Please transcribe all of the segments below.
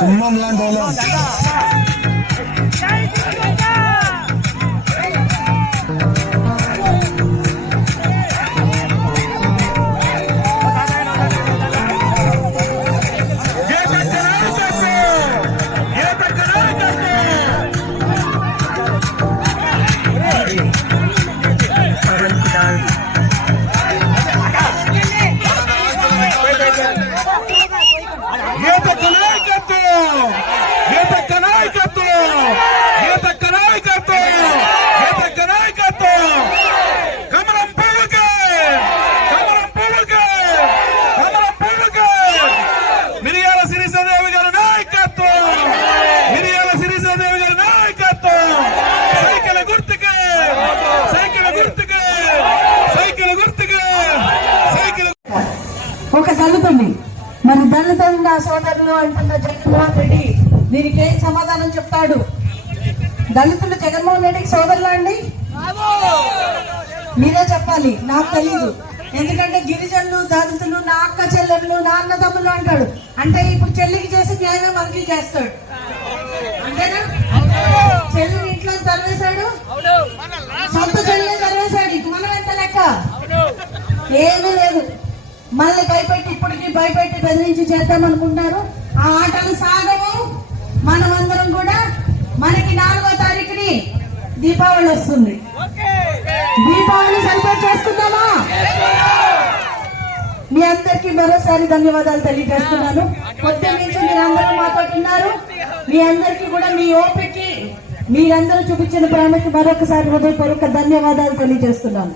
సింహం లాంటి వాళ్ళు ఒక దళితుని మరి దళితుల సోదరులు అంటున్న జగన్మోహన్ రెడ్డి దీనికి ఏం సమాధానం చెప్తాడు? దళితులు జగన్మోహన్ రెడ్డికి సోదరులా అండి? మీరే చెప్పాలి, నాకు తెలీదు. ఎందుకంటే గిరిజనులు దళితులు నా అక్క చెల్లెళ్ళు నా అన్నదమ్ములు అంటాడు. అంటే ఇప్పుడు చెల్లికి చేసి న్యాయమే మనకి చేస్తాడు అంతేనా? చెల్లిని ఇంట్లో తరివేశాడు, సొంత చెల్లి తరివేశాడు. ఇక మనం ఎంత లెక్క? ఏమీ లేదు. మనల్ని భయపెట్టి ఇప్పటికీ భయపెట్టి బెదిరించి చేద్దామనుకుంటున్నారు. ఆ ఆటలు సాగవు. మనమందరం కూడా మనకి 4వ తారీఖుని దీపావళి వస్తుంది. దీపావళి సెలబ్రేట్ చేసుకుందామా? మీ అందరికీ మరోసారి ధన్యవాదాలు తెలియజేస్తున్నాను. పొద్దున్న నుంచి మీరందరూ మాతో ఉన్నారు. మీ అందరికీ కూడా మీ ఓపికకి మీరందరూ చూపించిన ప్రేమకి మరొకసారి హృదయపూర్వక ధన్యవాదాలు తెలియజేస్తున్నాను.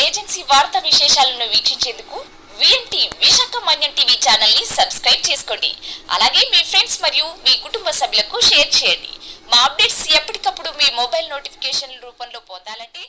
ఏజెన్సీ వార్తా విశేషాలను వీక్షించేందుకు విఎన్టీ విశాఖ మన్యం టీవీ ఛానల్ ని సబ్స్క్రైబ్ చేసుకోండి. అలాగే మీ ఫ్రెండ్స్ మరియు మీ కుటుంబ సభ్యులకు షేర్ చేయండి. మా అప్డేట్స్ ఎప్పటికప్పుడు మీ మొబైల్ నోటిఫికేషన్ల రూపంలో పొందాలంటే